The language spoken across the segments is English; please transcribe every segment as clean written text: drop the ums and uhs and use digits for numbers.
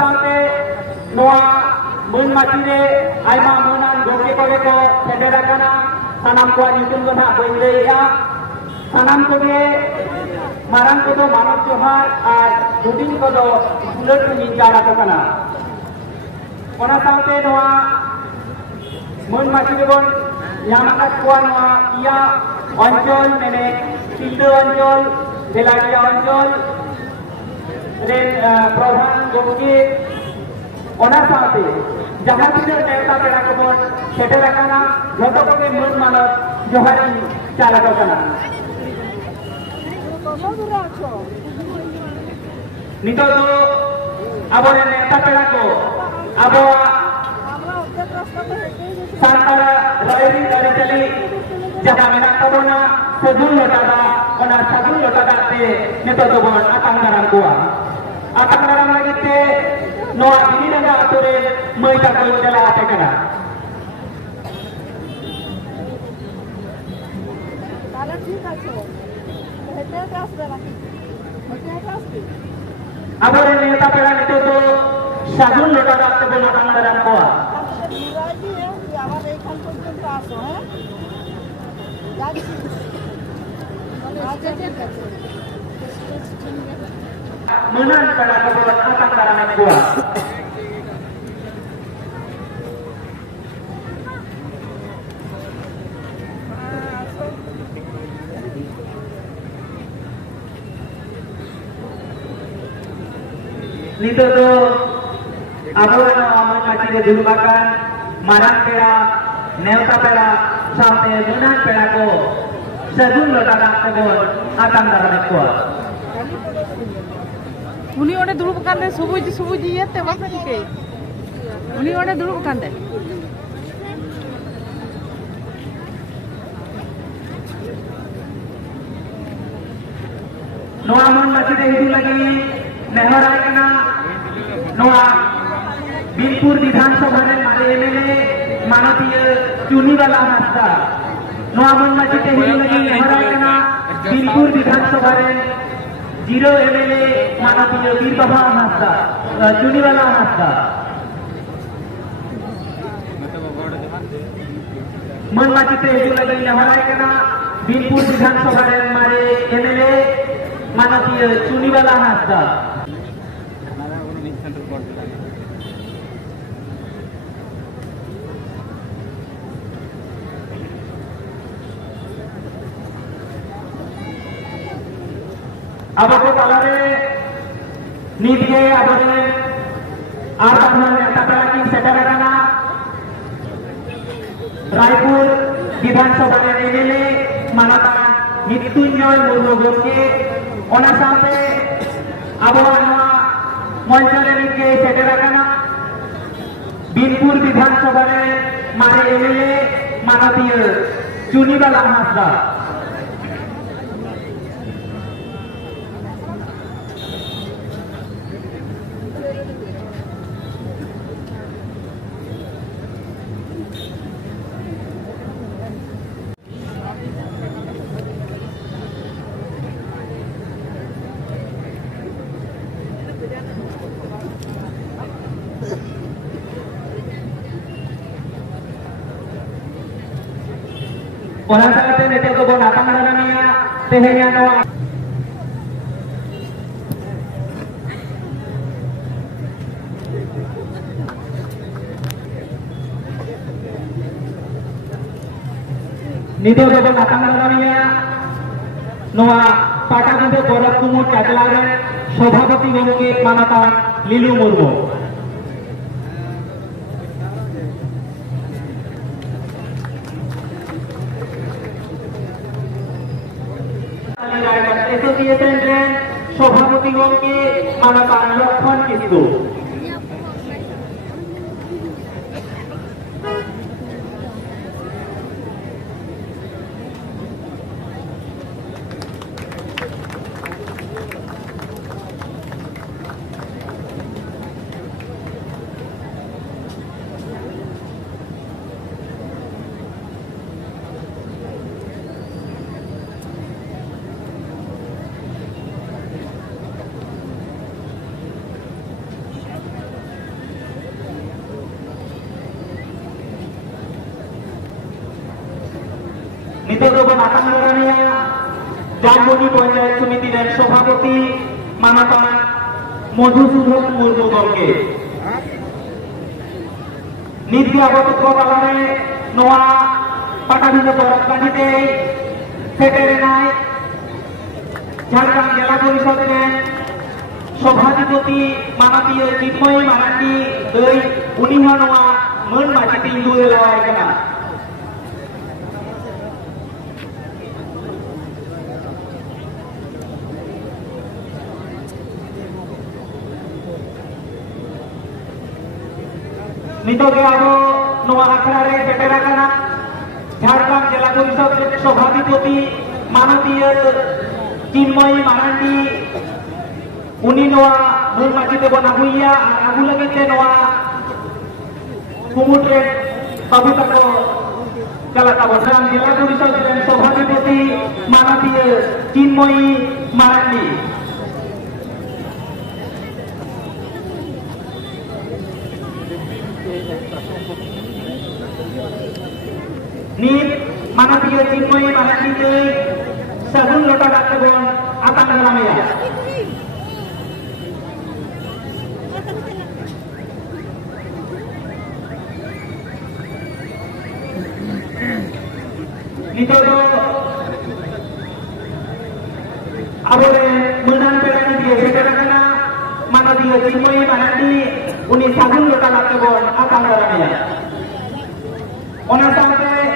साथे नोआ मुन माचिरे आयमा मुनान गोके कोगे को सेटेरा काना सानाम को न्यूटन को ना बोइलेया सानाम को के मारंग को तो मानव जोहार और दुदिन को तो सुलट को निजारा को काना साथे नोआ मुन माचिरे बोन यामाकात को नोआ इया अंचल मेने सिंधु अंचल बेलागिया अंचल रे प्रधान गोके साथे जहाँ तीनों नेता पेड़ा को बोन सेटेरा काना जोतो को के मुन मानव जोहारी चाला को काना नितो तो अब नेता पेड़ा को अब सांतारा रायरी dari चली जहाँ मेरा कबोना सदुल लोटादा ओना सदुल लोटादा ते नितो तो bone आतंग दाराम lagi te noa ini naga atore meita ko jala ate kana তাহলে ঠিক আছে হেতে কাজ দেলা হেতে কাজ দি abore neta pera nito to সাধুন লোটা রাখতে বলে আতঙ্গ দারাম কোয়া নিরাজি আবার এইখান পর্যন্ত আসো হ্যাঁ যাচ্ছি আচ্ছা ঠিক আছে Menan pada kebuat atak karena kuat. Nito tu, apa yang aman macam itu dulu makan marang pera, neuta pera, sampai menan pera ko, sedun loda nak kebuat atak karena kuat. उन्हीं वाले दुरुप कांदे सुबुजी ये ते वक्त के उन्हीं वाले दुरुप कांदे नोआ मन मस्जिद हिंदू लगी नेहरा कना नोआ बीनपुर विधानसभा रे मारे एमएलए मानवीय चुनी वाला हांसदा नोआ मन मस्जिद हिंदू लगी नेहरा कना बीनपुर विधानसभा रे जीरो एमएलए मानवीय वीर बाबा हांसदा चुनी वाला हांसदा मन माचिते हिजू लगी हराय कना बीनपुर विधानसभा रे मारे एमएलए मानवीय चुनी वाला हांसदा अब को तालारे नीति के अबरे आर्थिक नेता पेड़ा की सेटेरा काना रायपुर विधानसभा रे एमएलए मानता मृत्युंजय मुर्मू गोके ओना साथे आबोना मंचरे के सेटेरा काना बीनपुर विधानसभा रे मारे एमएलए मानवीय चुनी वाला Hansda Orang sahaja nete ko bon atang darania tehenya noa nito ko bon atang darania noa Patabindha Borak Kumur Catlaran Sobhapati Gongke Manata Lilu Murmu association रे सभापति गंके मानता लक्षण किसु Nito do batang darahnya Jamboni Panchayat Sumiti dan Sabhapati Manapan Madhusudan Murmu gomke. Niti abatot kotalare noa Patabindha Porak Kanite Seterenai Jharkhand Jela Porishod ren Sabhapati Manatiya Jitmoy Marandi Dei Uniha noa Mun Majiti Hindu Lawai kana. Nito ke abo noa akhara re seterakana Jharkhand Jela Porishod Sabhapati Manatiya Jitmoy Marandi Uni noa Mun Majiti Bonahuia Agu lagi noa Kumudre Babu Tako Kalakawasan Jela Porishod dan Sabhapati Manatiya Jitmoy Marandi. Nit Manatiya Jitmoy Marandi ke Sagun lota dakebon atang dalamnya. Nito do abore menang pelani dia sekarang Manatiya Jitmoy Marandi uni sagun lota dakebon atang dalamnya. Ona sampai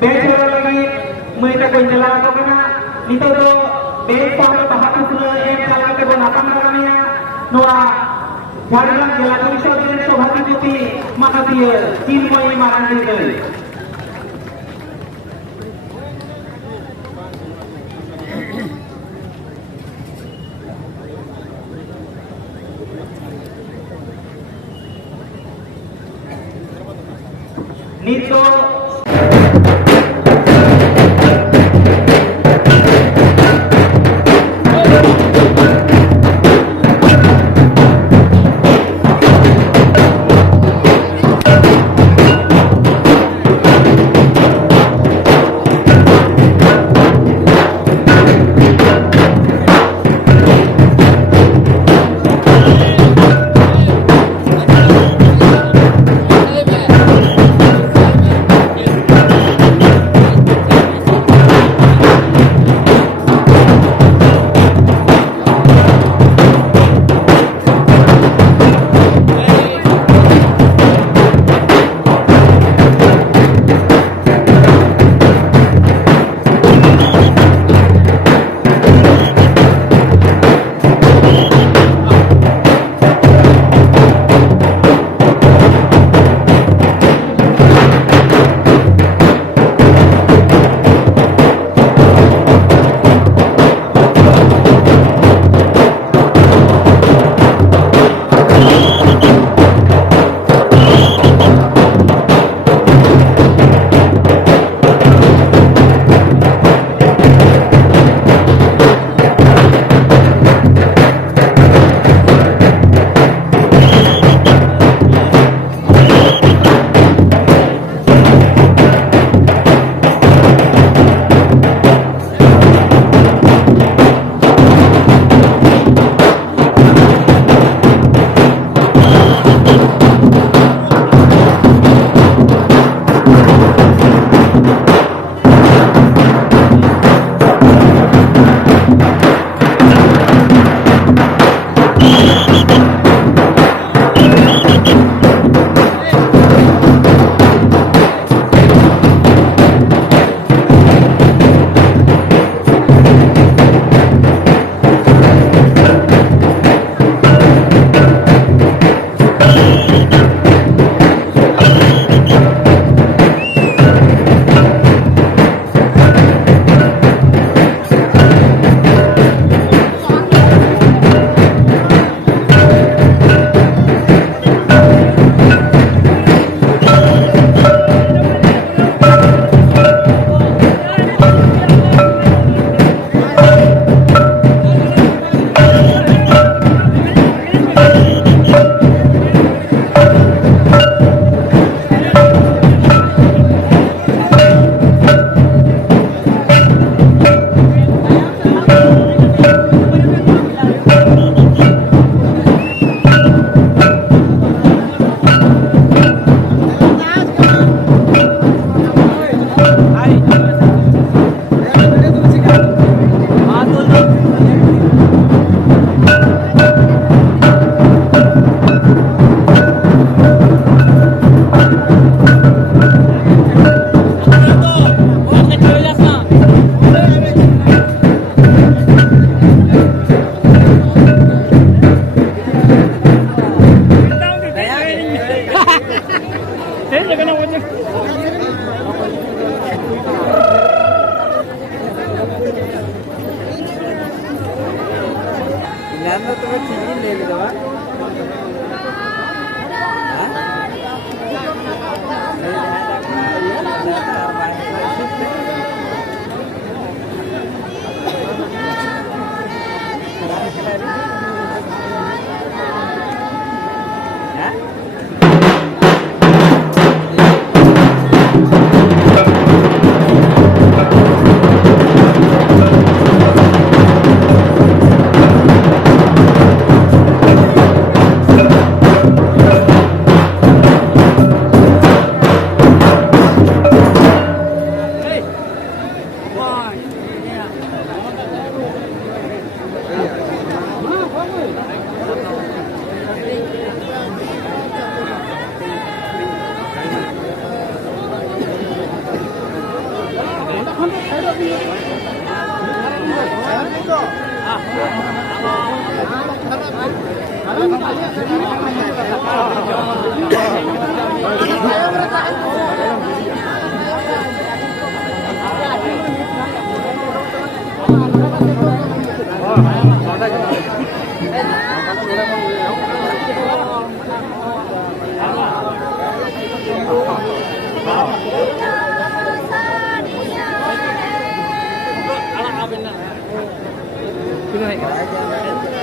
becer lagi mereka berjalan ke mana? Nito do beca bahasa sudah kalau ke mana dalamnya noa Jharkhand Jela Porishod dan Sabhapati Manatiya Jitmoy Marandi dei. Nito Sino naik?